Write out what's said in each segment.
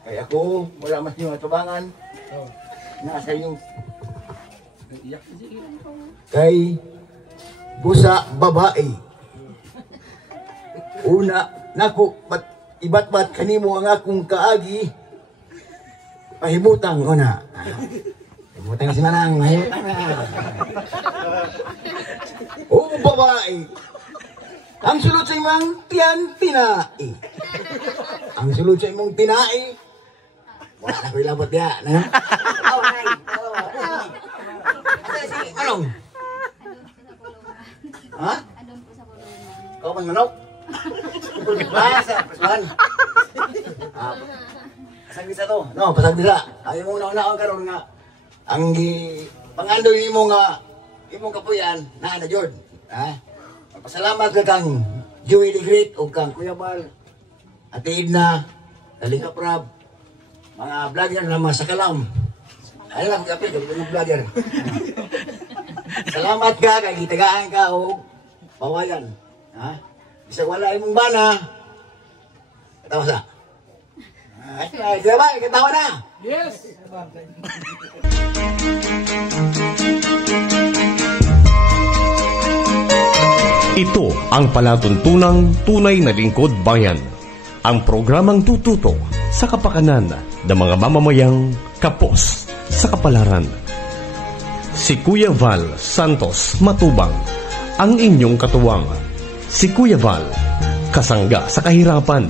Kaya ako, wala mas yung atubangan. Nasa yung kay busa babae. Una, naku, ibat-bat kanimo ang akong kaagi. Pahimutang ko na. Pahimutang si Manang, pahimutang na. O babae, ang sulod sa imong tiyan, tinai. Ang sulod sa imong tinai, wala na ko ilabot niya. Anong? Ha? Kau man manok? Basa, pasman. Pasag bisa to. No, pasag bisa. Ayaw mo na karon nga. Ang pangandoy mo nga imong kapuyan na jud. Ha? Pasalamat ka kang Joey the Great o kang Kuya Bal. Ate Edna, Kalinga Prab, mga vlogger na mga sakalam. Ay lang, kapit, mga vlogger. Salamat ka, kay gitagaan ka o bawayan. Ha? Bisa wala imong bana. Katawa sa. Ay, sabay, katawa na. Yes! Ito ang palatuntunang tunay na lingkod bayan. Ang programang tututo sa kapakanan ng mga mamamayang kapos sa kapalaran. Si Kuya Val Santos Matubang, ang inyong katuwang. Si Kuya Val, kasangga sa kahirapan,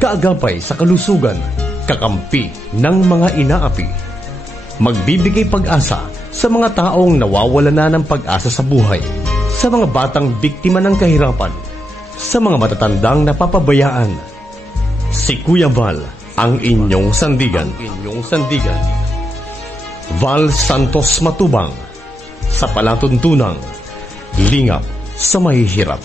kaagapay sa kalusugan, kakampi ng mga inaapi. Magbibigay pag-asa sa mga taong nawawala na ng pag-asa sa buhay, sa mga batang biktima ng kahirapan, sa mga matatandang napapabayaan. Si Kuya Val, ang inyong sandigan. Val Santos Matubang, sa palatuntunang lingap sa mahihirap.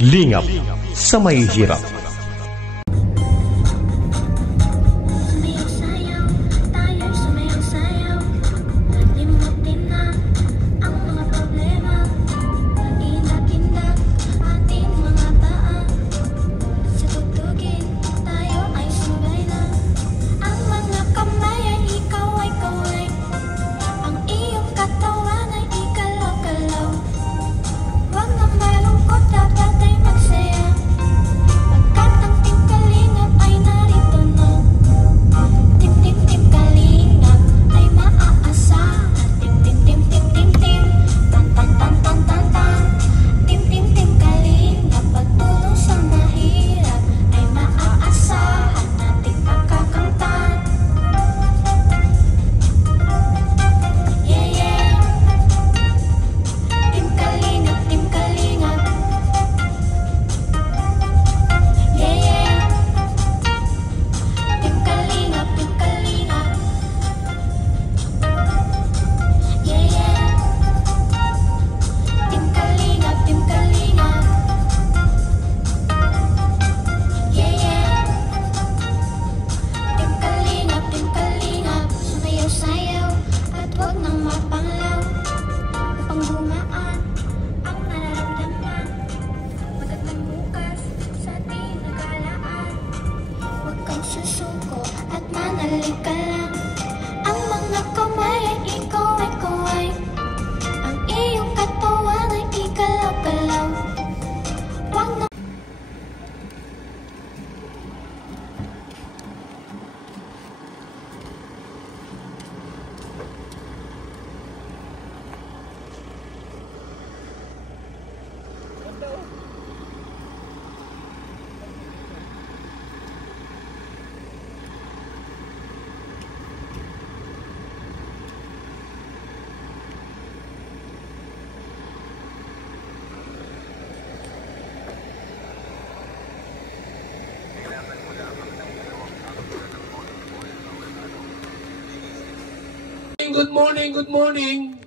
Good morning.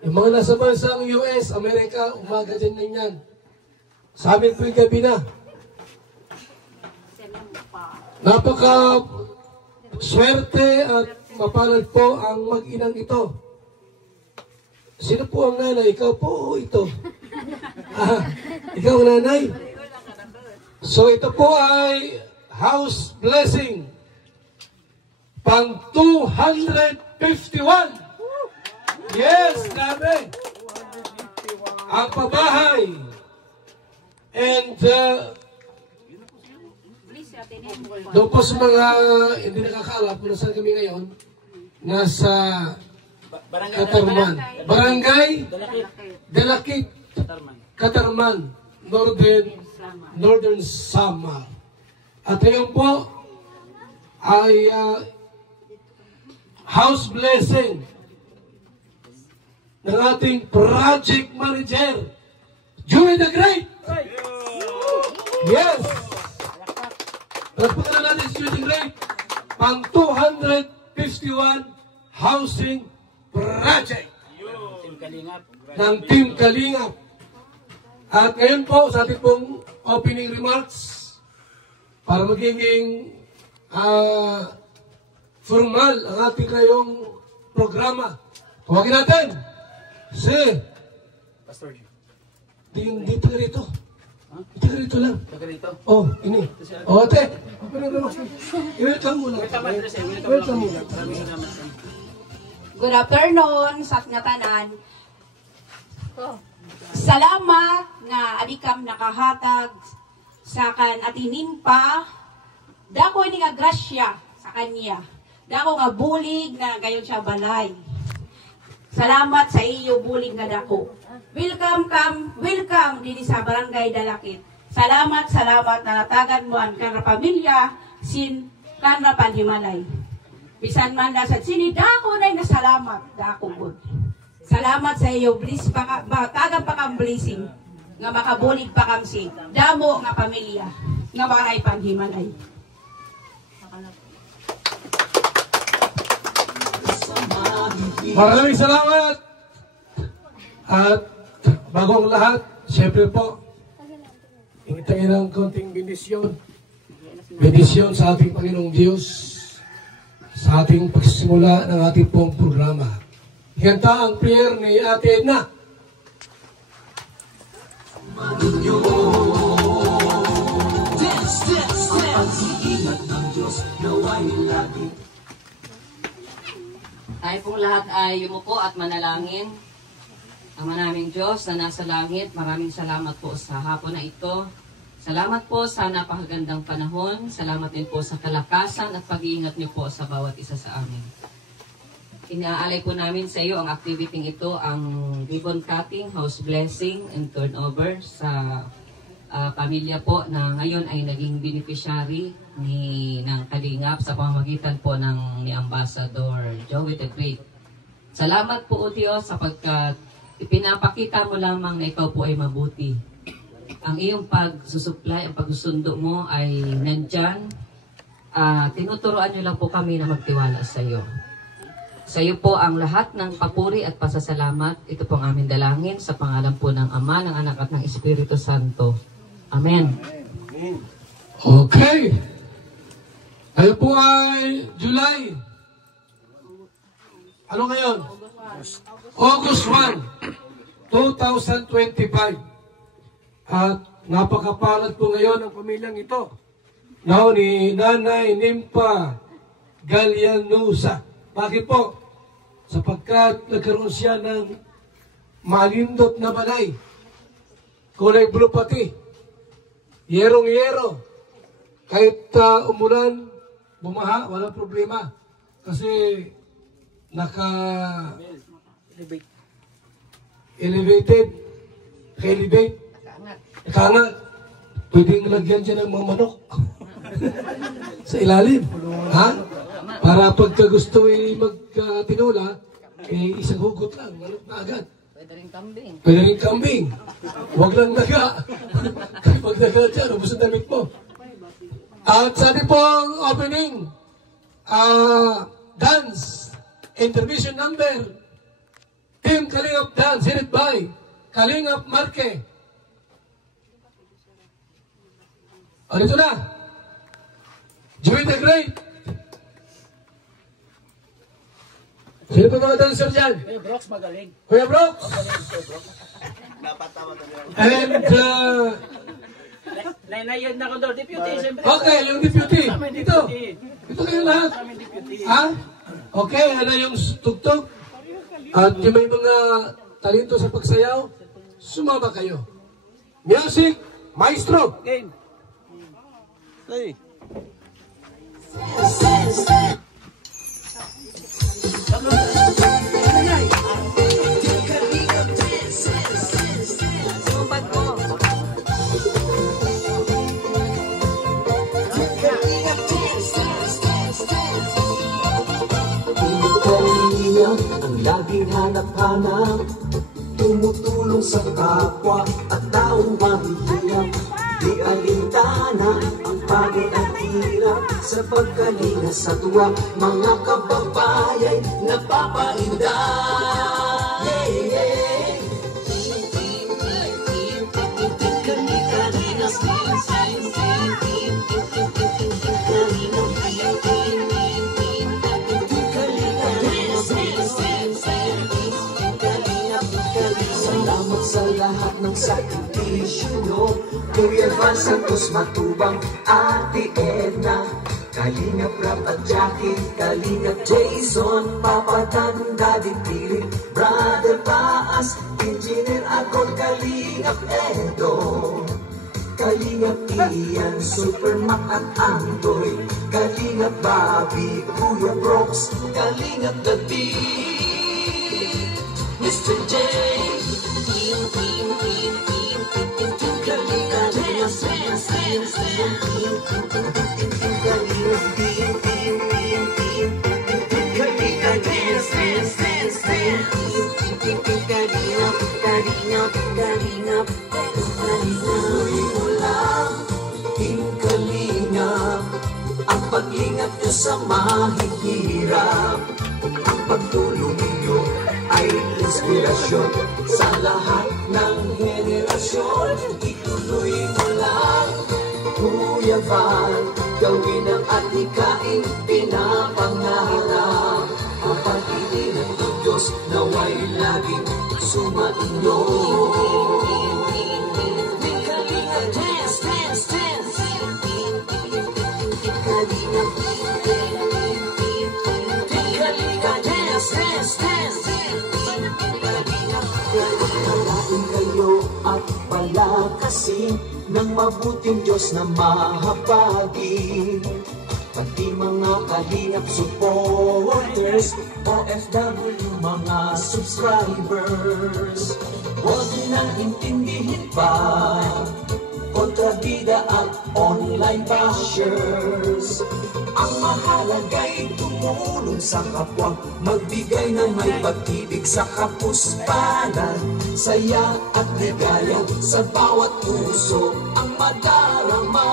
Yung mga nasa bansang US, Amerika, umaga dyan din yan. Sa amin po'y gabi na. Napaka swerte at mapalad po ang mag-inang ito. Sino po ang nanay? Ikaw po o ito? Ikaw ang nanay? So ito po ay house blessing. pang 251. Yes, grabe. Ang pabahay. And doon po sa mga hindi nakakaalam kung nasaan kami ngayon, nasa Katarman. Barangay Dalakit, Katarman, Northern Samar. At ngayon po ay house blessing ng ating project manager, Joey the Great. Yes! Pagpagkalan natin si Joey the Great, pang 251 housing project ng Team Kalingap. At ngayon po, sa ating pong opening remarks, para magiging formal ang ating ngayong programa, tawagin natin si Pastor G. Di taga rito. Taga rito lang. Taga rito? Oh, ini. Oh, ate. I-welcome muna. Welcome muna. Good afternoon sa nga tanan. Salamat nga adikam nakahatag sa kan atinin pa. Dako ni nga grasya sa kanya. Dako nga bulig na gayon siya balay. Salamat sa iyo bulig nga dako. Welcome dili sa Barangay Dalakit. Salamat na natagan mo ang kanra pamilya sin kanra panhimalay. Bisan man na sa sini dako na salamat dako good. Salamat sa iyo bless pa tagan pa kang blessing nga makabulig pa kam si damo nga pamilya nga maray panhimalay. Maraming salamat. At bago ang lahat, siyempre po, ingitangin ng konting bendisyon. Bendisyon sa ating Panginoong Diyos, sa ating pagsisimula ng ating pong programa. Higanta ang prayer ni Ate Edna. Tayo pong lahat ay yumuko at manalangin. Ang manaming Diyos na nasa langit, maraming salamat po sa hapon na ito. Salamat po sa napakagandang panahon. Salamat din po sa kalakasan at pag-iingat niyo po sa bawat isa sa amin. Inaalay po namin sa iyo ang activity ito, ang ribbon cutting, house blessing, and turnover sa pamilya po na ngayon ay naging beneficiary ng Kalingap sa pamamagitan po ni Ambassador Joey the Great. Salamat po o Diyos sapagkat ipinapakita mo lamang na ikaw po ay mabuti. Ang iyong pagsusupply, ang pagsusundo mo ay nandyan. Tinuturoan niyo lang po kami na magtiwala sa iyo. Sa iyo po ang lahat ng papuri at pasasalamat. Ito po ang aming dalangin sa pangalan po ng Ama, ng Anak at ng Espiritu Santo. Amen. Okay. Tayo po ay July. Ano ngayon? August 1, 2025. At napakapalad po ngayon ang pamilyang ito. Now ni Nanay Nimpa Gallianusa. Bakit po? Sapagkat nagkaroon siya ng malindot na balay. Kulay blue pati. Yerong-yero. Kahit umulan, bumaha, walang problema. Kasi naka-elevate. Nakaangat. Pwedeng lagyan dyan ng mga manok. Sa ilalim. Ha? Para pagka gusto magtinula, isang hugot lang, manok na agad. Pwede rin kambing. Pwede rin kambing. Huwag lang daga. Pag daga dyan, ubos ang damit mo. At sa ating pong opening, dance, intermission number, Team Kalingap Dance, headed by Kalingap Marque. O, dito na. Joey the Great. Sino pa mga dancer dyan? Kuya Brooks magaling. Kuya Brooks. And Nainayad na ko daw, deputy, siyempre. Okay, yung deputy. Kami Dito. deputy. Dito kayo lahat. Kami deputy. Ha? Okay, ano yung tugtog? At yung may mga talento sa pagsayaw, sumama kayo. Music, maestro. Game. Hey. Ang laging hanap-hanap, tumutulong sa kapwa at taong mahihirap. Di alintana ang pagod at hirap sa pagkalinga sa tuwa. Mga kababayan napapainda. Yeah, yeah. Salamat sa lahat ng sakripisyo nyo, Kuya Val Santos Matubang, Ate Edna, Kalingap Rap at Jackie, Kalingap Jason, Papa Dan, Daddy Pili, Brother Paas, Engineer Akon, Kalingap Edo, Kalingap Ian, Super Mac at Andoy, Kalingap Bobby, Kuya Brooks, Kalingap The Beat, Mr. J, ang pag-ingat nyo sa mahihirap, ang pagtulong ninyo ay inspirasyon sa lahat ng henerasyon. Ituloy mo lang, Kuya Val, gawin ang adhikaing pinapangarap. Ang pag-iingat ng Diyos naway laging sumainyo. Pagkakain kayo at palakasin ng mabuting Diyos na mahabagin. Pati mga kalingap supporters, OFW mga subscribers, huwag nang intindihin pa kontrabida at online bashers. Ang mahalaga'y tumulong sa kapwa, magbigay ng may pag-ibig sa kapuspanan, saya at ligaya sa bawat puso ang madarama.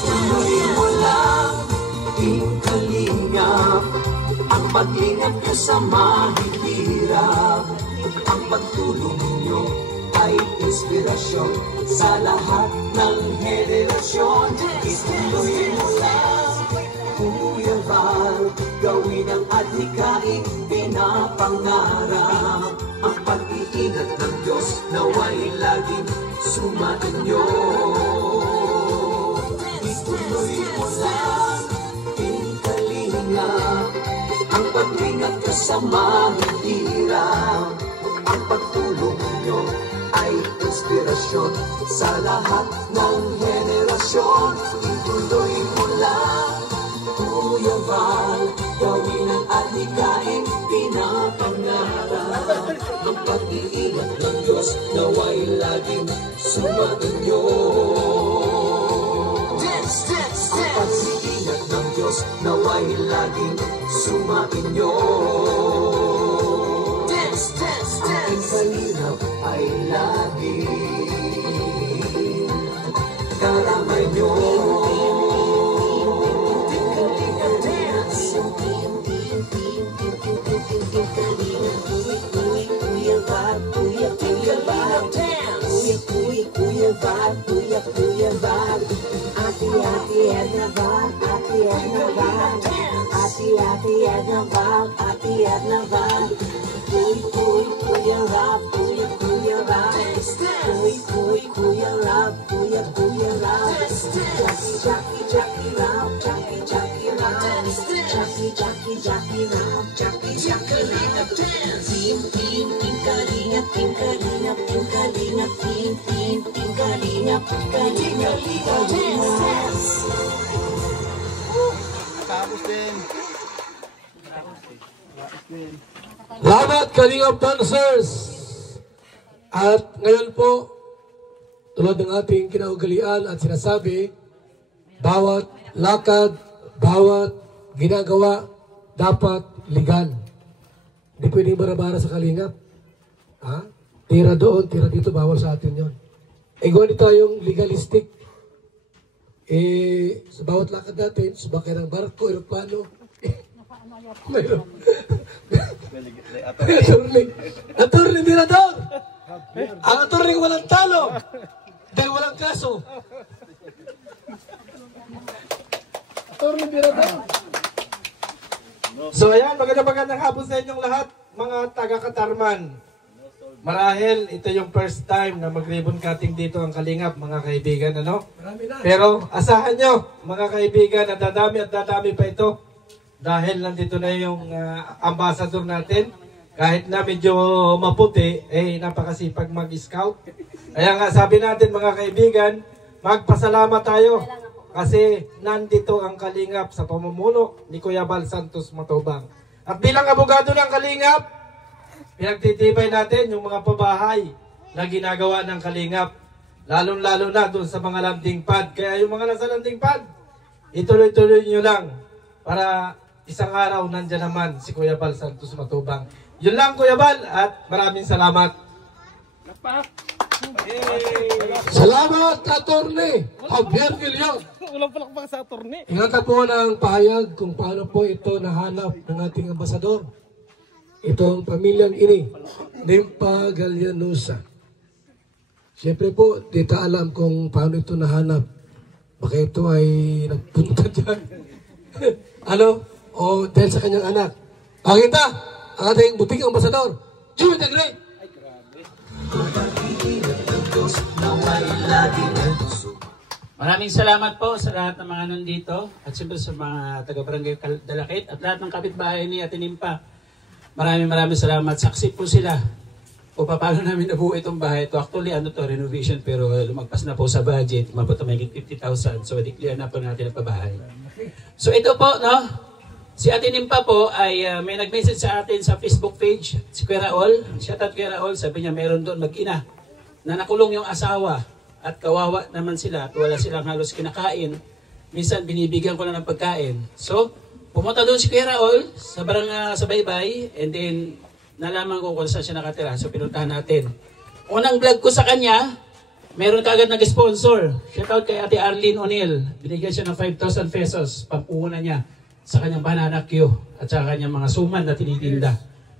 Ituloy mo lang, Kalingap, ang pag-ingat nyo sa mahihirap. Ang pagtulong ninyo ay inspirasyon sa lahat ng henerasyon. Ituloy mo lang, Kuya Val, gawin ang adhikaing pinapangarap. Ang pag-iingat ng Diyos naway laging sumainyo. Ituloy mo lang, Kalingap, ang pag-ingat nyo sa mahihirap. Ang pagtulong nyo ay inspirasyon sa lahat ng henerasyon. Ituloy mo lang, Kuya Val, gawin ang adhikaing pinapangarap. Ang pag-iingat ng Diyos naway laging sumainyo. Ang pag-iingat ng Diyos naway laging sumainyo. Ang kalingap ay laging karamay nyo. Kuya Val, Kuya Val, Kuya Val. Ate Edna Val, Ate Edna Val. Ate Edna Val, Ate Edna Val. Kuya Rob, Kuya Rob. Kuya Rob, Kuya Rob. Jackie Rob, Jackie Rob. Jackie Rob, Jackie Rob. Team Kalingap, Team Kalingap, Team Kalingap, Team Kalingap, Kalingap. Tapos din. Salamat Kalingap Dancers! At ngayon po, tulad ng ating kinaugalian at sinasabi, bawat lakad, bawat ginagawa, dapat legal. Hindi pwedeng bara-bara sa Kalingap. Ha? Tira doon, tira dito, bawal sa atin yon. Gawin tayong legalistic. Sa bawat lakad natin, sumakay ng barko, aeroplano, mayroon. Attorney Mirador. Ang attorney walang talo dahil walang kaso. Attorney Mirador. So ayan, magandang hapon sa inyong lahat, mga taga-Katarman. Marahil ito yung first time na mag-ribbon cutting dito ang Kalingap, mga kaibigan, ano? Pero asahan nyo, mga kaibigan, na dadami at dadami pa ito. Dahil nandito na yung ambassador natin. Kahit na medyo maputi, napakasipag mag-scout. Kaya nga sabi natin, mga kaibigan, magpasalamat tayo. Kasi nandito ang Kalingap sa pamumuno ni Kuya Val Santos Matubang. At bilang abogado ng Kalingap, pinagtitibay natin yung mga pabahay na ginagawa ng Kalingap. Lalo-lalo na doon sa mga landing pad. Kaya yung mga nasa landing pad, ituloy-tuloy nyo lang para isang araw nandyan naman si Kuya Val Santos Matubang. Yun lang Kuya Val at maraming salamat. Salamat, Attorney Javier Guillon. Walang palakpak sa attorney. Ingatan po ng pahayag kung paano po ito nahanap ng ating ambasador. Itong pamilyang ini, Nimpa Gaglianosa. Siyempre po, di ta alam kung paano ito nahanap. Baka ito ay nagpunta dyan. Ano? O dahil sa kanyang anak. Pakita ang ating buting ambasador, Jimmy the Great. Maraming salamat po sa lahat ng mga nandito at siyempre sa mga taga-barangay Dalakit at lahat ng kapitbahay ni Ate Nimpa. Maraming salamat. Saksi po sila o paano namin nabuo itong bahay ito. Actually, renovation pero lumagpas na po sa budget. Umabot na may 50,000. So, i-declare na po natin ang pabahay. So, ito po, no? Si Ate Nimpa po ay may nag-message sa atin sa Facebook page, si Kuya Raul. Shout out Kuya Raul, sabi niya meron doon mag-ina na nakulong yung asawa at kawawa naman sila at wala silang halos kinakain. Minsan binibigyan ko na ng pagkain. So, pumunta doon si Kuya Raul sa sa Baybay and then nalaman ko kung saan siya nakatira. So, pinuntahan natin. Unang vlog ko sa kanya, meron kagad nag-sponsor. Shout out kay Ate Arlene O'Neill. Binigyan siya ng 5,000 pesos pampuhunan niya sa kanyang banana queue at sa kanyang mga suman na tinitinda.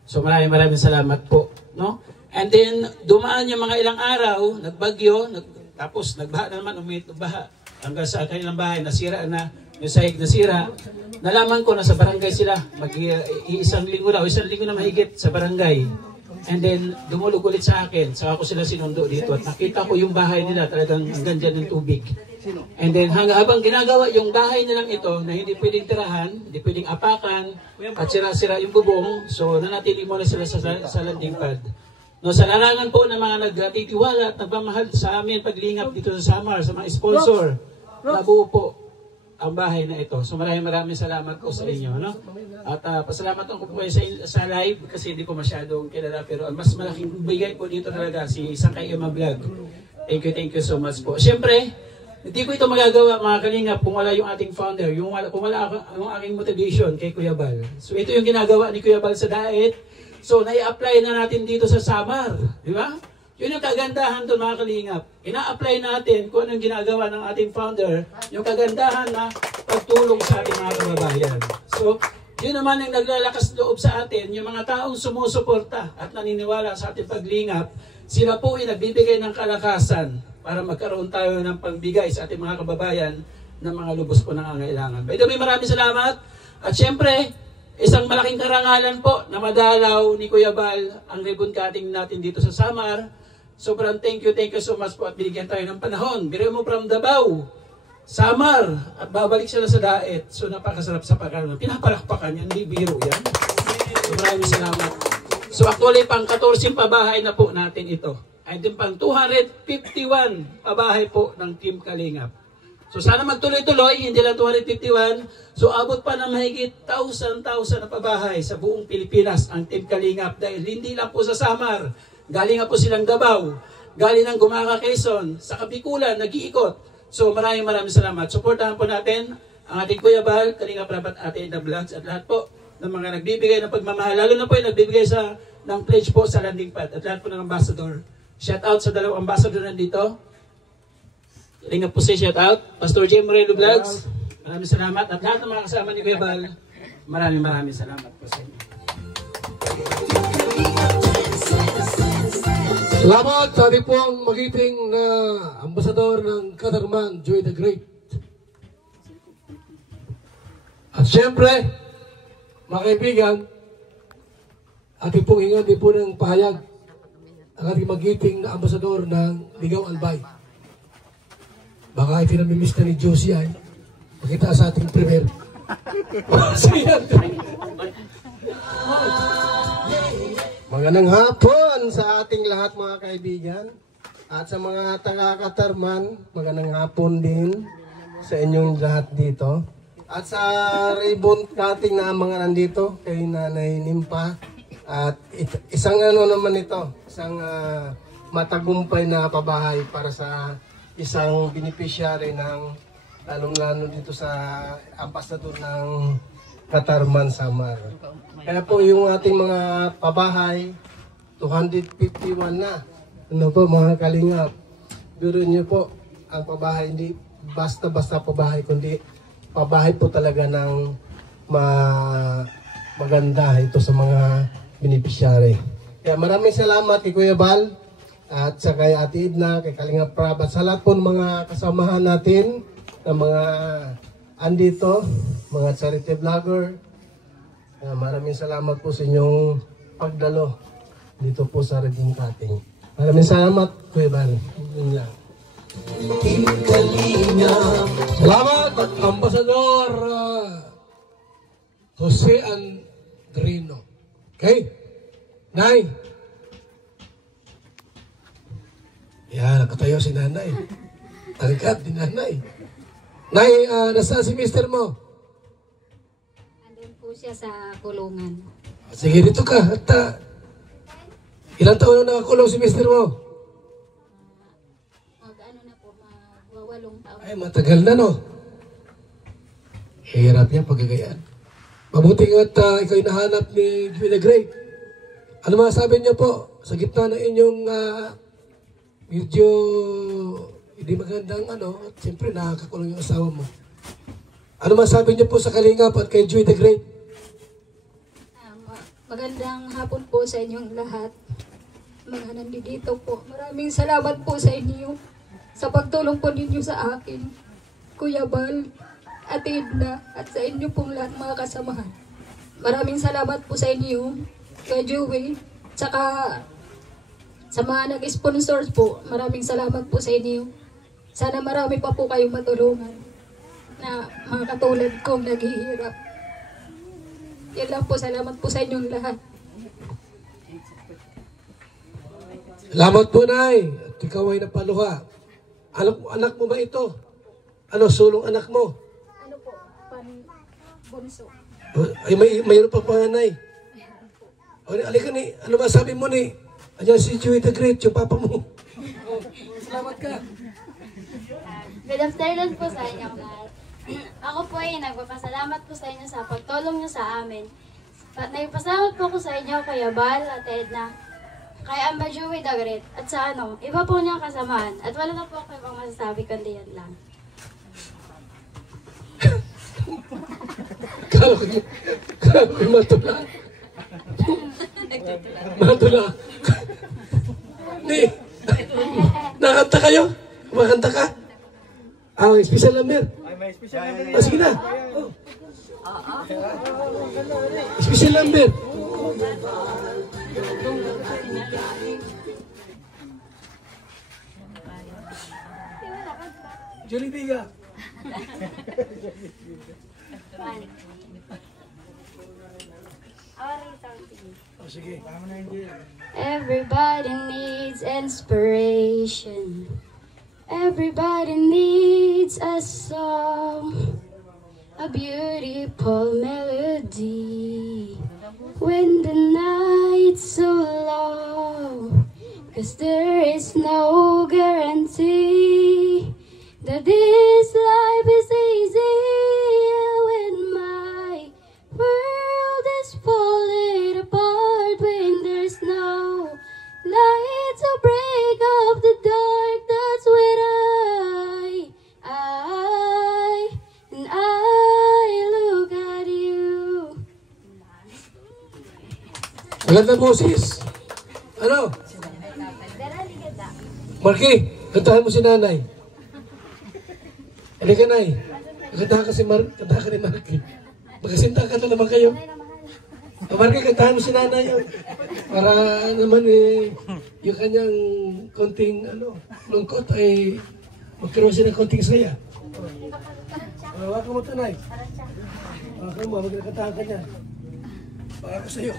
So maraming salamat po, no? And then dumaan yung mga ilang araw, nagbagyo, tapos nagbaha na naman, baha hanggang sa kanilang bahay, nasira na, yung sahig nasira. Nalaman ko na sa barangay sila, isang linggo na mahigit sa barangay. And then dumulog ulit sa akin, saka ko sila sinundo dito at nakita ko yung bahay nila talagang hanggang dyan ng tubig. And then habang ginagawa yung bahay nilang ito na hindi pwedeng tirahan, hindi pwedeng apakan, at sira-sira yung bubong, so nanatili muna sila sa landing pad. No, sa larangan po ng mga nagtitiwala at nagmamahal sa amin paglingap dito sa Samar, sa mga sponsor, nabuo po ang bahay na ito. So maraming salamat po sa inyo. No? At pasalamat ko po sa live kasi hindi ko masyadong kilala, pero ang mas malaking bigay po dito talaga si Sakay Ima Vlog. Thank you so much po. Siyempre, hindi ko ito magagawa mga kalingap kung wala yung ating founder, kung wala yung aking motivation kay Kuya Val. So ito yung ginagawa ni Kuya Val sa Daet. So nai-apply na natin dito sa Samar. Di ba? Yun yung kagandahan doon mga kalingap. Ina-apply natin kung ano yung ginagawa ng ating founder, yung kagandahan na pagtulong sa ating mga kababayan. So yun naman yung naglalakas loob sa atin, yung mga taong sumusuporta at naniniwala sa ating paglingap, sila po ay nagbibigay ng kalakasan para magkaroon tayo ng pangbigay sa ating mga kababayan ng mga lubos po nangangailangan. By the way, maraming salamat. At syempre, isang malaking karangalan po na madalaw ni Kuya Bal ang ribbon cutting natin dito sa Samar. Sobrang thank you so much po at binigyan tayo ng panahon. Biro mo from Davao, Samar, at babalik sila sa Daet. So napakasarap sa pagkaroon. Pinapalakpakan yan, hindi biro yan. So maraming salamat. So actually, pang 14 pabahay na po natin ito. Ay din pang 251 pabahay po ng Team Kalingap. So sana magtuloy-tuloy, hindi lang 251. So abot pa ng mahigit 1,000 na pabahay sa buong Pilipinas ang Team Kalingap. Dahil hindi lang po sa Samar, galing nga po silang Davao, galing ng Gumaka, Quezon, sa Kabikulan, nag-iikot. So maraming salamat. Suportahan po natin ang ating Kuya Bal, Kalingap Rab at Ate Ida Vlogs at lahat po ng mga nagbibigay ng pagmamahal. Lalo na po yung nagbibigay ng pledge po sa landing pad at lahat po ng ambassador. Shout out sa dalawang ambassador nandito. Kalingap po si shout out. Pastor Jim Morelo Vlogs. Maraming salamat. At lahat ng mga kasama ni Kuya Bal, maraming salamat po sa inyo. Salamat sa ating pong magiting na ambasador ng Katarman, Joy the Great. At syempre, mga kaibigan, ating pong hingan din po ng pahayag ang ating magiting na ambasador ng Ligaw Albay. Baka itinamimiss na ni Josie ay makita sa ating premier. Magandang hapon sa ating lahat mga kaibigan at sa mga taga-Katarman, magandang hapon din sa inyong lahat dito. At sa ribbon cutting na mga nandito kay Nanay Nimpa at isang naman ito, isang matagumpay na pabahay para sa isang beneficiary ng lalong-lalo dito sa ambasador ng Katarman, Samar. Kaya po yung ating mga pabahay, 251 na. Ano po mga kalingap? Biro niyo po, ang pabahay hindi basta-basta pabahay, kundi pabahay po talaga ng maganda ito sa mga beneficiary. Kaya maraming salamat kay Kuya Bal at sa kay Ate Edna, kay Kalingap Rab at sa lahat po ng mga kasamahan natin na mga andito, mga charity vlogger. Maraming salamat po sa inyong pagdalo dito po sa ribbon cutting. Maraming salamat, Kuya Bal. Yun lang. Salamat, Ambasador Jose Andrino. Okay? Nay. Yan, nakatayo si nanay. Tangkat ni nanay. Nay, nasaan si mister mo? Andun po siya sa kulungan. Sige, dito ka. At ilang taon na nakakulong si mister mo? Mag-ano na po, magwawalong taon. Ay, matagal na, no? Hirap niya pagkagayaan. Mabuti nga't ikaw nahanap ni Joy the Great. Ano masasabi niyo po sa gitna ng inyong medyo hindi magandang at siyempre nakakakulong yung asawa mo. Ano masasabi niyo po sa Kalingap at kay Joy the Great? Magandang hapon po sa inyong lahat. Mga nandito po. Maraming salamat po sa inyo sa pagtulong po ninyo sa akin. Kuya Bal, Ate Edna, at sa inyo pong lahat mga kasamahan. Maraming salamat po sa inyo, kay Joey, tsaka sa mga nag-sponsors po. Maraming salamat po sa inyo. Sana marami pa po kayong matulungan na mga katulad kong naghihirap. Yan lang po, salamat po sa inyong lahat. Salamat po, Nay. At ikaw ay napaluha. Anak mo ba ito? Ano, sulong anak mo? Ano po? Bunso. Ay, mayroon pang panganay. Alika ni, ano masabi mo ni? Ayan si Joy the Great, yung papa mo. Salamat ka. Good afternoon po sa inyong lahat. Ako po ay nagpapasalamat po sa inyo sa pagtulong niyo sa amin. Nagpasalamat po ko sa inyo, Kuya Bal at Edna, kay Amba Joey the Great, at sa iba po niyang kasamahan. At wala na po ako ibang masasabi, kundi yan lang. Grabe, matula. Matula. Ni, nakanta kayo? Kumakanta ka? Special number. May special number. Sige na. Special number. Jollibee. Sige. Everybody needs inspiration. Everybody needs a song, a beautiful melody. When the night's so long, 'cause there is no guarantee that this life is easy. When my world is falling apart, when there's no light to break up the dark, that's when I look at you. Maganda boses. Ano? Marky, kantahan mo si nanay. Halika, Nay. Kantahan ka ni Marky. Magkasinta ka na naman kayo. Marky, kantahan mo si nanay yun. Para naman yung kanyang konting lungkot ay magkaroon siya ng konting saya. Hawakan mo ito, Nay. Hawakan mo, magkakantahan ka niya. Para ko sa'yo.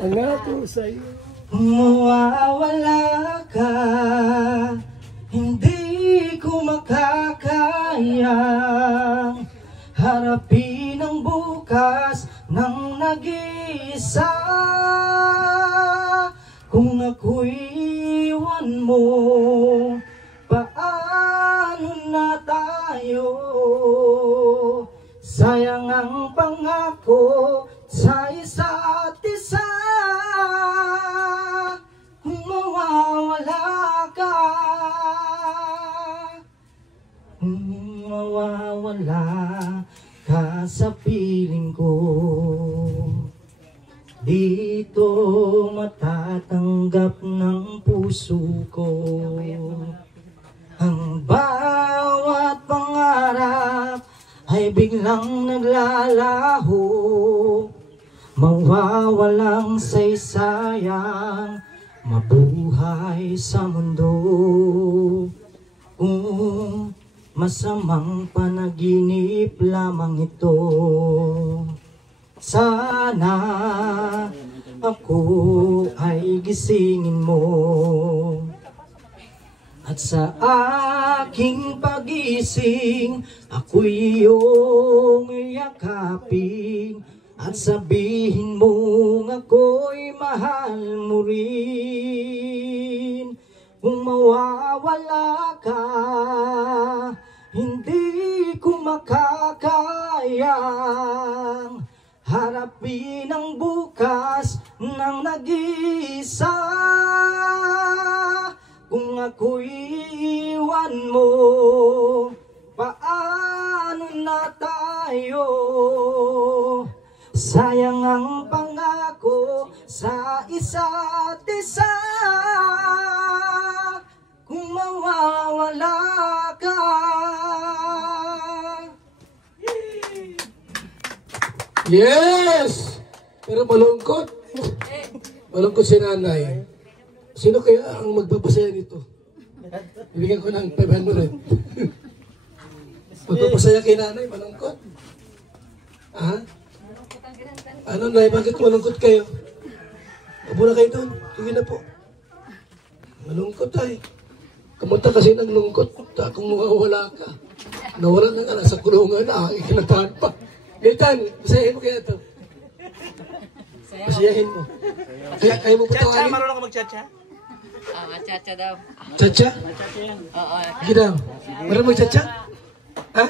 Pangako sa'yo. Mawawala ka, hindi ko makakayang harapin ang bukas ng nag-iisa. Kung ako'y iwan mo, paano na tayo? Sayang ang pangako sa isa't isa. Kung mawawala ka, mawawala ka sa piling ko. Dito matatanggap ng puso ko ang bawat pangarap ay biglang naglalaho, mawawalang saysayang mabuhay sa mundo. Kung masamang panaginip lamang ito, sana ako ay gisingin mo. At sa aking pagising, ako'y iyong yakapin at sabihin mong ako'y mahal mo rin. Kung mawawala ka, hindi ko makakayang harapin ang bukas ng nag-iisa. Kung ako'y iwan mo, paano na tayo? Sayang ang pangako sa isa't isa. Kung mawawala ka. Yes! Pero malungkot. Malungkot si nanay. Sino kaya ang magpapasaya nito? Ibigyan ko ng 500. Magpapasaya kay nanay, malungkot. Ha? Ano, Nay? Bakit malungkot kayo? Abo na kayo doon. Sige na po. Malungkot ay. Kamunta kasi ng lungkot. Kung mawawala ka. Nawala na nga, nasa kulungan na. Ikinatahan pa. Gaitan, masayahin mo kaya ito. Masayahin mo. Kaya mo patawarin. Chacha, marunong ka mag-chacha? Chacha daw. Chacha? Chacha yan. Oo. Sige daw. Marunong mag-chacha? Ha?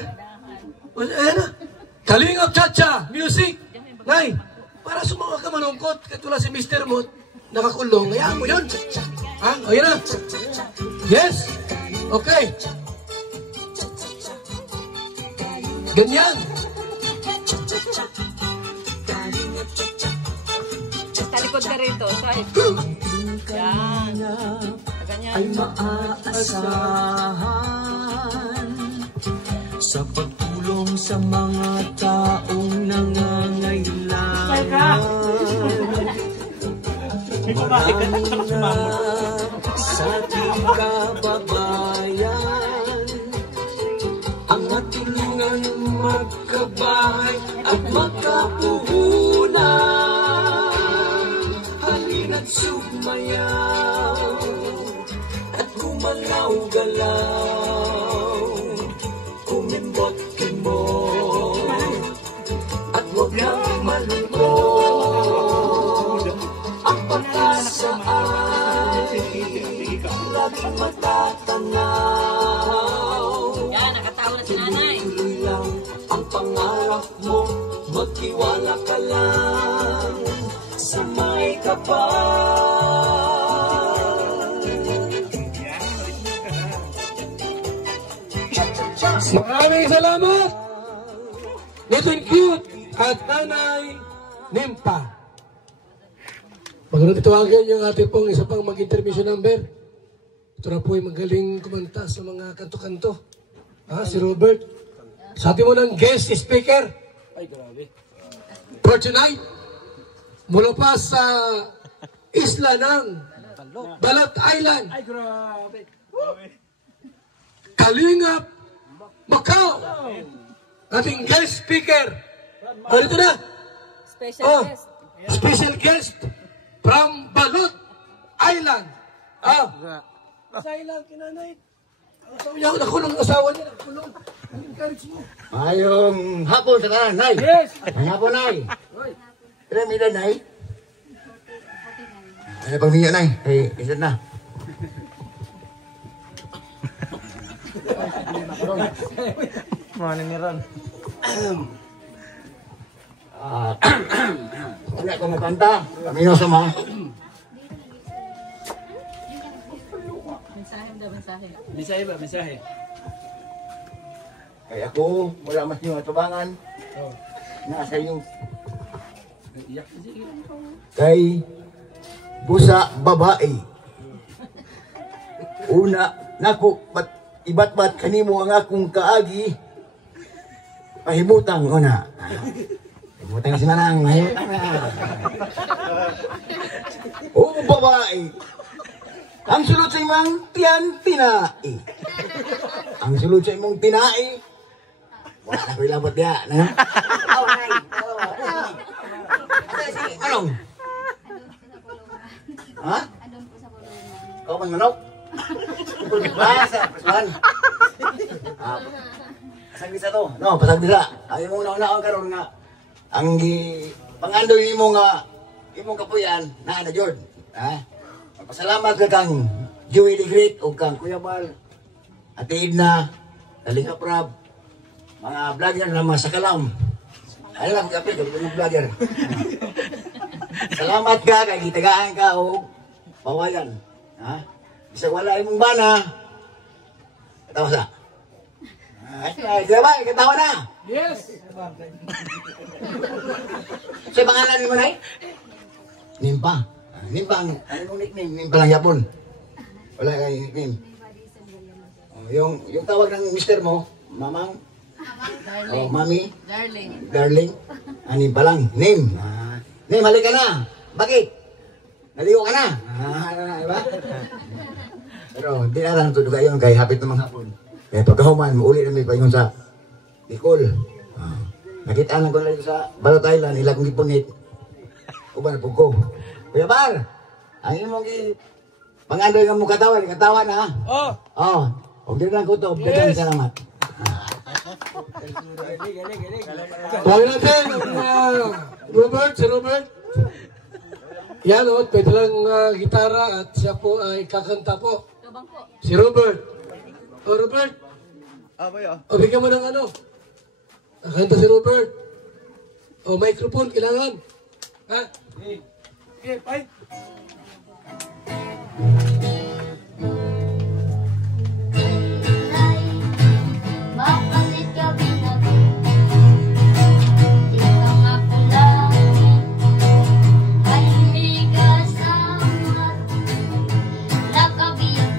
Ayan na. Kalingap Chacha! Music! Nay, para sumawa ka malungkot, katulad si Mr. Moot, nakakulong. Hayaan mo yun. Ha? O yan na. Yes? Okay. Ganyan. Talikod ka rito. Side. Yan. ay maaasahan sa pagtulong sa mga taong nangangailangan. Marami na sa ating kababayan ang atingan magkabahay at magkapuhunan. Halina't sumayaw at gumalaw-galaw, kumimbot-kimbot at huwag kang malungkot. Ang pag-asa ay laging matatanaw. Yan, nakatawa na si nanay. Tuloy lang ang pangarap mo, magtiwala ka lang sa may kapal. Maraming salamat! Little Cute at Nanay Nimpa. Magandang titawagan yung ating pong isa pang mag-intermission number. Ito na po ay magaling kumanta sa mga kanto-kanto. Si Robert. Sa ating mo ng guest speaker. Ay, grabe. For tonight, mula pa sa isla ng Balot Island. Ay, grabe. Kalingap, Macau. Ating guest speaker. Dito na. Special guest. Special guest from Balot Island. Sa island, kinanay. Nakulong asawa niya. Nakulong. Ang encourage mo. Mayong hapon sa kanan, Nay. Yes. Mayong hapon, Nay. Ilan may edad, Nay? Ano pang niya, Nay? Ay, isa na. Mana ni Ron? Wala ko makanta. Kami na sama. Mensahe ba? Mensahe. Kaya ako, wala mas yung atubangan. Nasa yung kay busa babae. Una, naku, ibat-bat kanimo ang akong kaagi. Pahimutang una. Pahimutang si Manang, pahimutang na. O babae, ang sulod sa imong tiyan, tinai. Ang sulod sa imong tinai, wala na ko ilabot niya. Anong? Ha? Kau man manok? Basa, pasuhan. Pasag bisa to. No, pasag bisa. Ayaw mong naunaan karon nga. Ang pangandoy mo nga, imong kapuyan, na Jord. Pasalamat ka kang Joey the Great o kang Kuya Bal, Ate Edna, Kalingap Rab, mga vlogger na mga sakalam. Ano lang, kapit, mga vlogger. Salamat ka, kay gitagaan ka o pawayan. Isa wala imong bana, katawa sa. Ay, ba? Katawa na. Yes. Sa pangalan mo na Nimpa. Nimpa ang, ano nickname? Nimpa lang yapon. Wala kang nickname. Yung tawag ng mister mo, mamang? Darling. Mami? Darling. Darling? Nimpa lang. Name. Name, halika na. Bakit? Naligo ka na. Diba? Pero di na lang tuduga yun kay hapit naman hapon. Kaya pagkahuman, mauli na may paingon sa Bicol. Nakita lang ko na sa Balot Island, ilang gipunit. Uban na ko. Kuya Bar, ang imong pangandoy nga mong katawan na. Huwag din lang ko ito, dagang salamat. Tawag natin, Robert, si Robert. Yan o, pwede lang gitara at siya po ay kakanta po. Si Robert. Robert. Bigyan mo ng ano. Kakanta si Robert. Microphone, kailangan. Ha? Okay, bye. Makalit ka binago, di ka nga pulangin, ay may kasamat, nakabiyag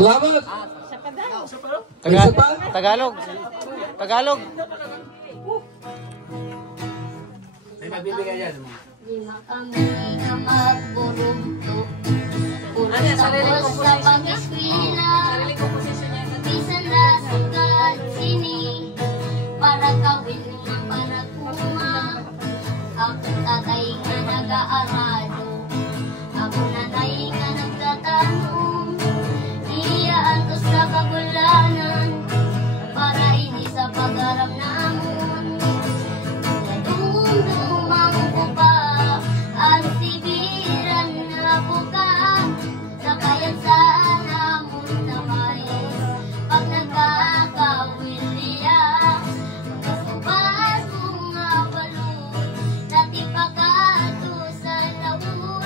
Salamat. Isa pa? Tagalog. Tagalog. May magbibigay yan. Lima kami nga magburugto. Puro tapos sa pag-eskwela. Bisan na sugat sini. Para kawin nga para kuma. Ako tatay nga nag-aaralo. Ako nanay nga nagtatanong. Iyaan ko sa kagulanan. Para ini sa pag-aram namon. Nadumdumang ko pa. Ang sibiran na buka. Sakayan sa namon na may. Pag nagkakawilya. Kasubas kong nga balon. Dati pagkato sa laut.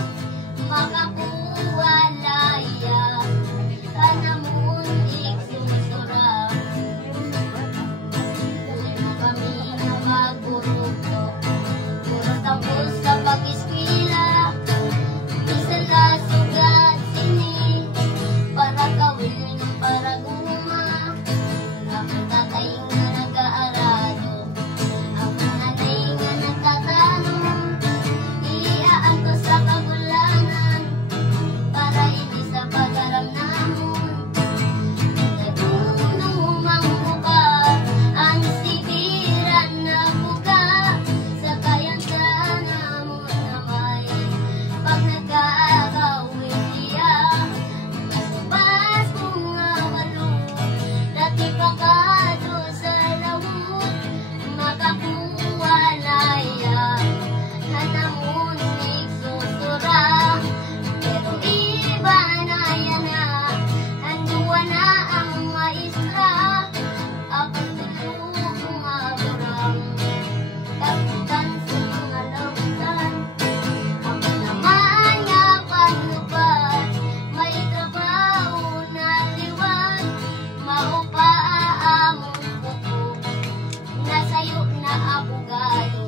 Makakuha laya. Kanamon iksusura. Lima kami na magburugto. Puro tapos sa pag-eskwela. Bisan na sugat sini. Para kawin ng paraguma. Ako tatay nga nag-aaralo. Ako nanay nga nagtatanong. Iyaan ko sa kagulanan. Para hindi sa pag-aram namon. Nadumdumang buka. Ang sibiran na buka. Sakayan sa namon na may. Pag nagkakawin niya. Masubas kong nga balon. Dati pagkato sa lawot. Makakuha laya. Hanamon iksusura. Pero iba na yan na. Handuwa na ang maistra. Apang tulog mga barang. Kapitan sa mga lautan. Ako naman nga panubat. May trabaho na liwan. Maupa among buko. Nasayo na abogado.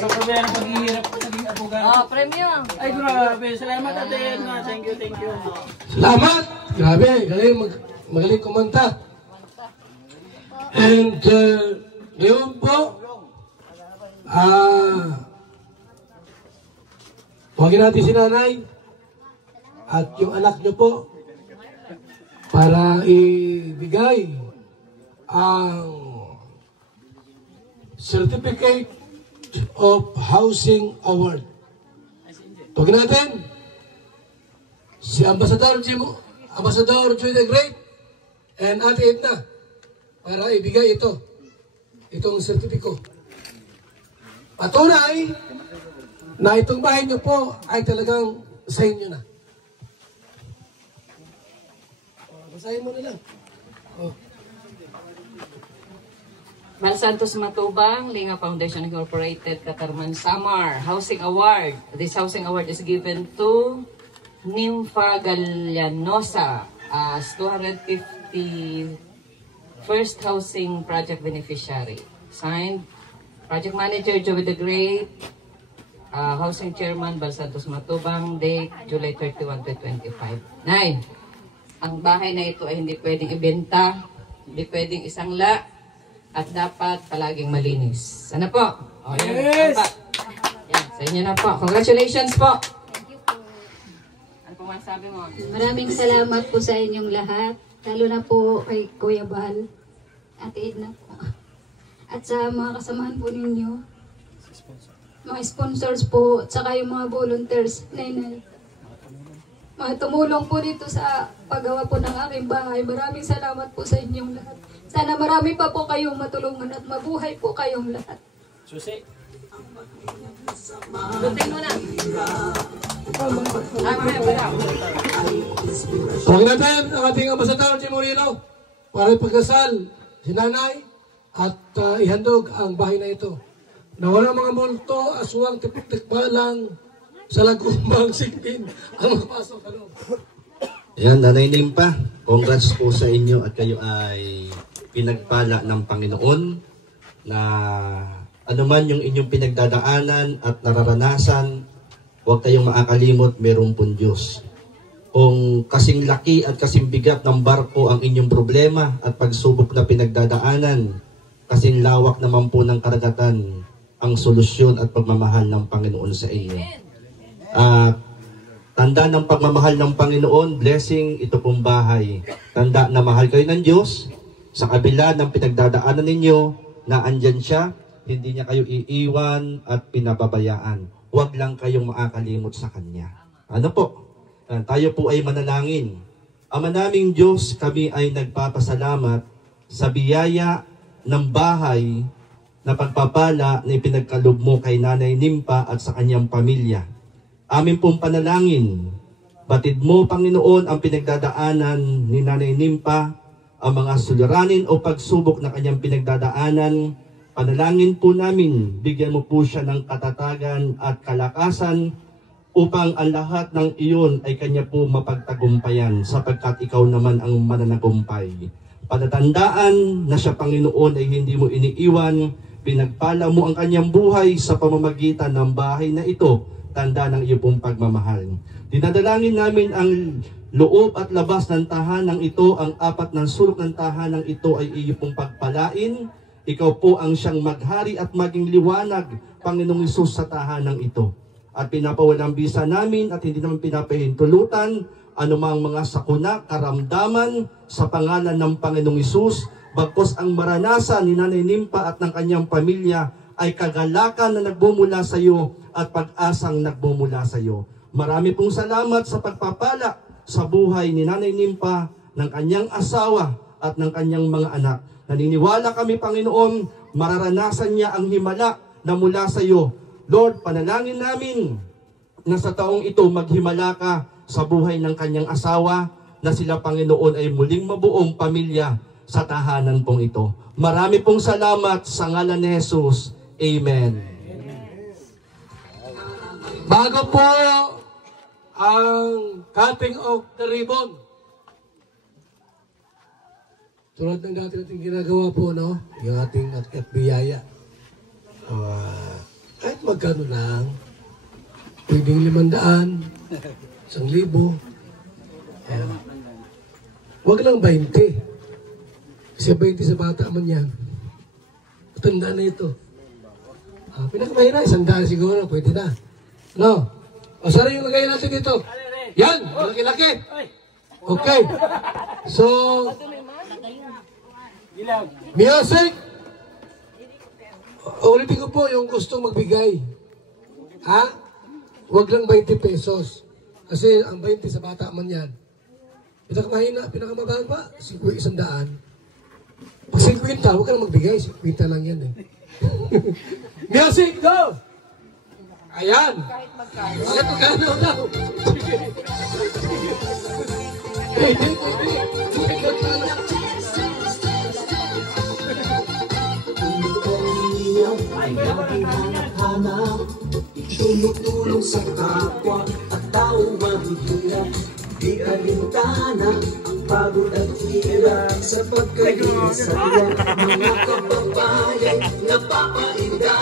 Sa problema ng paghihirap ko, naging abogado. Premyo. Ay, grabe. Salamat natin. Thank you, thank you. Salamat! Grabe, magaling kumanta. And ngayon po, huwagin natin si nanay at yung anak nyo po para ibigay ang Certificate of Housing Award. Huwagin natin si Ambassador Joy the Great and Ate Edna para ibigay itong sertipiko. Patunay na itong bahay nyo po ay talagang sa inyo na. Basahin mo na lang. Bal Santos Matubang, Linga Foundation Incorporated, Katarman Samar, Housing Award. This Housing Award is given to Nympha Gallanosa as 250 First Housing Project Beneficiary. Signed, Project Manager Joey the Great, Housing Chairman Bal Santos Matubang, date July 31, 2025. Nay, ang bahay na ito ay hindi pwedeng ibenta, hindi pwedeng isangla, at dapat palaging malinis. Ano po? O, yan. Yes! Yan, sa inyo na po. Congratulations po! Thank you po. Ano po masabi mo? Maraming salamat po sa inyong lahat. Lalo na po kay Kuya Bal, Ate Edna po. At sa mga kasamahan po ninyo. Mga sponsors po, at saka yung mga volunteers, Nay. Mga tumulong po dito sa paggawa po ng aking bahay. Maraming salamat po sa inyong lahat. Sana marami pa po kayong matulungan at mabuhay po kayong lahat. Susi. Bunting mo na. Huwag natin ang ating Ambassador Jim Moreno para ipagkasal si nanay at ihandog ang bahay na ito. Na walang mga multo, aswang, tipik-tikbalang, sa lagumbang singpin ang mapasok sa loob. Ayan, Nanay Nympha, congrats po sa inyo at kayo ay pinagpala ng Panginoon na anuman yung inyong pinagdadaanan at nararanasan huwag kayong makakalimot, meron pong Diyos. Kung kasing laki at kasing bigat ng barko ang inyong problema at pagsubok na pinagdadaanan, kasing lawak naman po ng karagatan ang solusyon at pagmamahal ng Panginoon sa inyo. Tanda ng pagmamahal ng Panginoon, blessing, ito pong bahay. Tanda na mahal kayo ng Diyos, sa kabila ng pinagdadaanan ninyo, na andyan siya, hindi niya kayo iiwan at pinababayaan. Huwag lang kayong makakalimot sa Kanya. Ano po? Tayo po ay manalangin. Ama naming Diyos, kami ay nagpapasalamat sa biyaya ng bahay na pagpapala na ipinagkaloob mo kay Nanay Nimpa at sa kanyang pamilya. Amin pong panalangin, batid mo, Panginoon, ang pinagdadaanan ni Nanay Nimpa, ang mga suliranin o pagsubok na kanyang pinagdadaanan. Panalangin po namin, bigyan mo po siya ng katatagan at kalakasan upang ang lahat ng iyon ay kanya po mapagtagumpayan sapagkat ikaw naman ang mananagumpay. Palatandaan na siya, Panginoon, ay hindi mo iniiwan, pinagpala mo ang kanyang buhay sa pamamagitan ng bahay na ito, tanda ng iyo pong pagmamahal. Dinadalangin namin ang loob at labas ng tahanang ito, ang apat ng sulok ng tahanang ito ay iyo pong pagpalain. Ikaw po ang siyang maghari at maging liwanag, Panginoong Hesus, sa tahanang ito. At pinapawalang bisa namin at hindi naman pinapahintulutan anumang mga sakuna, karamdaman sa pangalan ng Panginoong Hesus, bagkos ang maranasan ni Nanay Nimpa at ng kanyang pamilya ay kagalakan na nagbumula sa iyo at pag-asang nagbumula sa iyo. Marami pong salamat sa pagpapala sa buhay ni Nanay Nimpa, ng kanyang asawa at ng kanyang mga anak. Naniniwala kami, Panginoon, mararanasan niya ang himala na mula sa iyo. Lord, panalangin namin na sa taong ito maghimala ka sa buhay ng kanyang asawa, na sila, Panginoon, ay muling mabuong pamilya sa tahanan pong ito. Marami pong salamat sa ngalan ni Jesus. Amen. Bago po ang cutting of the ribbon, tulad ng dati natin ginagawa po, no? Yung ating at biyaya. Kahit magkano lang, pwedeng 500, 1,000. Huwag lang 20. Kasi 20 sa bata man yan. Tanda na ito. Pinakamahina, 100 siguro, pwede na. No? O sana yung lagay natin dito. Yan! Laki-laki! Okay. So, music! Ulitin ko po yung gustong magbigay. Ha? Huwag lang 20 pesos. Kasi ang 20 sa bata man yan. Pinakamahina, pinakamabahal pa, 100. Pag 50, huwag ka na magbigay. 50 lang yan eh. Music, go! Ayan. Kahit magkano daw. Pwede. Tumutulong sa kapwa at tao mahihirap. Di alintana ang pagod at hirap sa pagkalisayan. Mga kababayan napapainda.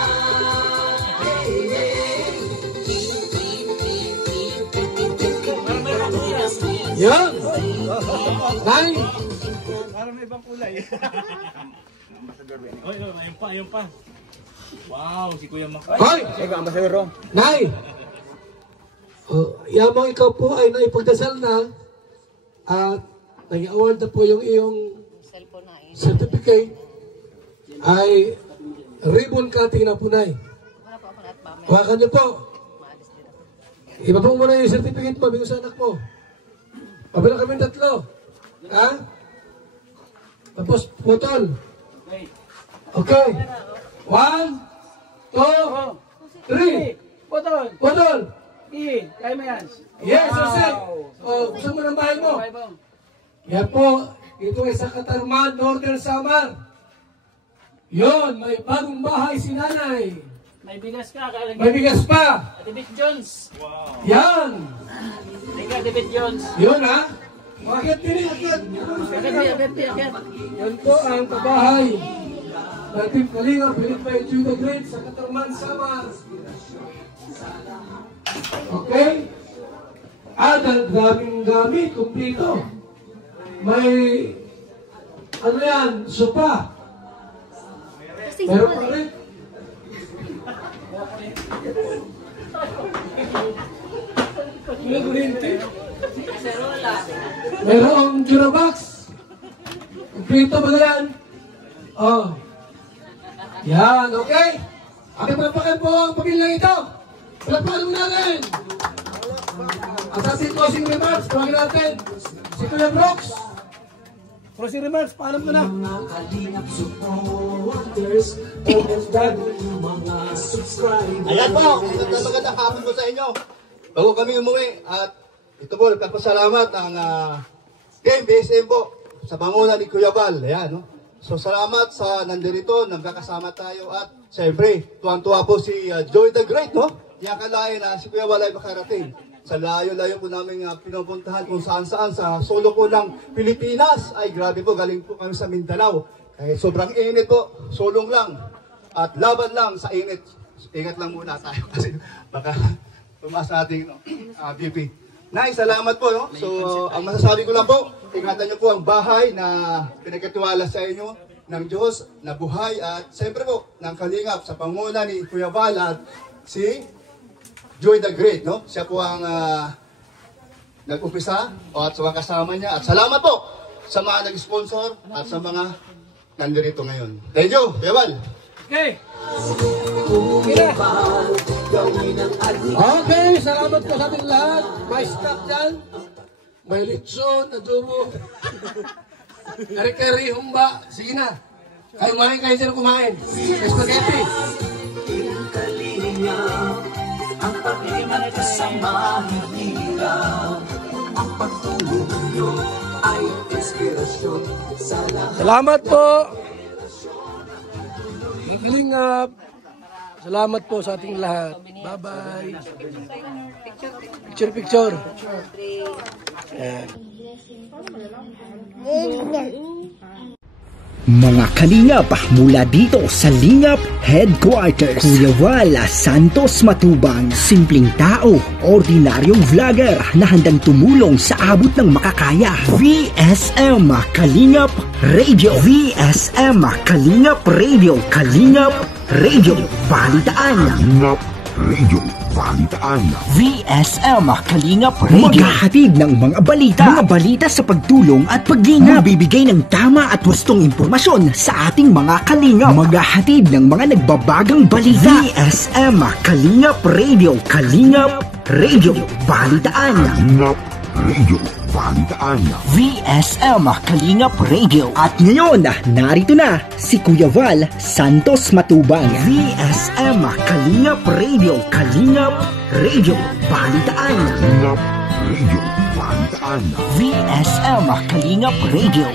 Yan! Nay! Parang may ibang kulay. Ayun pa. Wow, si Kuya Mac. Hoy! Nay! Yamang ikaw po ay naipagdasal na at nag-award na po yung iyong certificate ay ribbon cutting na po, Nay. Hawakan niyo po. Iba po muna yung certificate mo, bigyan sa anak mo. Pabila kami 3. Ha? Tapos putol. Okay. 1, 2, 3. Putol. Kaya mo yan. Yes, Jose. Gusto mo ng bahay mo? Yan po. Ito ay sa Katarman, Northern Samar. Yun, may bagong bahay si Nanay. May bigas ka. May bigas pa. David Jones. Wow. Yan. David Jones. Yun, ha? Bakit din? Akit. Yan po ang pabahay. Natin Kalinga, Pilipay, Judah Great sa Katarman, Samar. Okay? At ang daming gamit, kumplito. May, ano yan, sopa. Meron pa rin. May kuryente. Merong Durabox. Kumplito ba na yan? Oh. Yan, okay? Aking palapakan po ang pamilyang ito. Palapakan mo natin. Ang ating closing remarks, tawagin natin si Kuya Brooks. Closing remarks, paalam ko na. Ayan po, magandang hapon po sa inyo. Bago kami umuwi at ito po, nagpapasalamat ang Game BSM po sa panguna ni Kuya Val. Ayan, no? So salamat sa nandirito, nagkakasama tayo at siyempre, tuwang-tuwa po si Joy the Great, no? Yakalain na si Kuya Val ay makarating. Sa layo-layo po namin pinupuntahan kung saan-saan sa solo po ng Pilipinas. Ay grabe po, galing po kami sa Mindanao. Kaya sobrang init po, sulong lang at laban lang sa init. Ingat lang muna tayo kasi baka tumaas natin BP. Nice, salamat po. No? So, ang masasabi ko lang po, ingatan niyo po ang bahay na pinagkatiwala sa inyo ng Diyos na buhay at siyempre po ng kalingap sa panguna ni Kuya Val at si Joy the Great. No? Siya po ang nag-umpisa at sa mga kasama niya. At salamat po sa mga nag-sponsor at sa mga nandirito ngayon. Thank you, Kuya Val. Okay. Okay, salamat po sa ating lahat. May stock dyan. May litson, adobo. Kari-kari, humba. Sige na. Kayo kayo sila kumain. Spaghetti. Ang pag-iman sa mahihirap, ang pagtulong nyo ay inspirasyon sa lahat. Salamat po. Maglingap. Salamat po sa ating lahat. Bye-bye. Picture. Mga kalingap mula dito sa Lingap Headquarters, Kuya Val Santos Matubang, simpleng tao, ordinaryong vlogger na handang tumulong sa abot ng makakaya. VSM Kalingap Radio, VSM Kalingap Radio, Kalingap Radio Balitaan, Kalingap Radio Balitaan, VSM Kalingap Radio, maghahatid ng mga balita sa pagtulong at paglingap, magbibigay ng tama at wastong impormasyon sa ating mga kalingap, maghahatid ng mga nagbabagang balita. VSM Kalingap Radio, Kalingap Radio Balitaan, Kalingap Radio Balitaan, VSM Kalingap Radio. At ngayon, narito na si Kuya Val Santos Matubang. VSM Kalingap Radio, Kalingap Radio Balitaan, Kalingap Radio Balitaan, VSM Kalingap Radio.